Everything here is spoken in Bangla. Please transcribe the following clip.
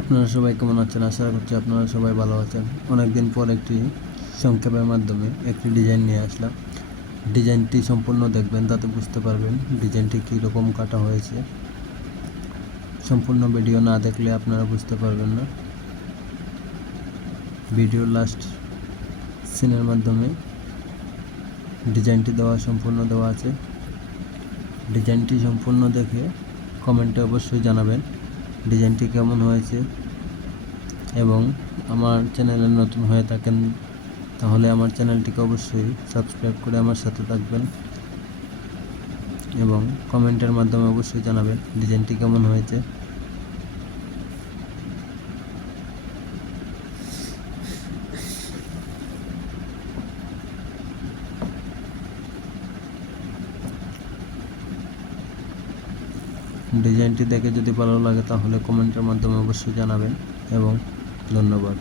আপনারা সবাই কেমন আছেন? আশা করছি আপনারা সবাই ভালো আছেন। অনেকদিন পর একটি সংক্ষেপের মাধ্যমে একটি ডিজাইন নিয়ে আসলাম। ডিজাইনটি সম্পূর্ণ দেখবেন, তাতে বুঝতে পারবেন ডিজাইনটি কীরকম কাটা হয়েছে। সম্পূর্ণ ভিডিও না দেখলে আপনারা বুঝতে পারবেন না। ভিডিওর লাস্ট সিনের মাধ্যমে ডিজাইনটি সম্পূর্ণ দেওয়া আছে। ডিজাইনটি সম্পূর্ণ দেখে কমেন্টে অবশ্যই জানাবেন ডিজাইনটি কেমন হয়েছে। এবং আমার চ্যানেলে নতুন হয়ে থাকেন তাহলে আমার চ্যানেলটিকে অবশ্যই সাবস্ক্রাইব করে আমার সাথে থাকবেন এবং কমেন্টের মাধ্যমে অবশ্যই জানাবেন ডিজাইনটি কেমন হয়েছে। ডিজাইনটি দেখে যদি ভালো লাগে তাহলে কমেন্টের মাধ্যমে অবশ্যই জানাবেন এবং ধন্যবাদ।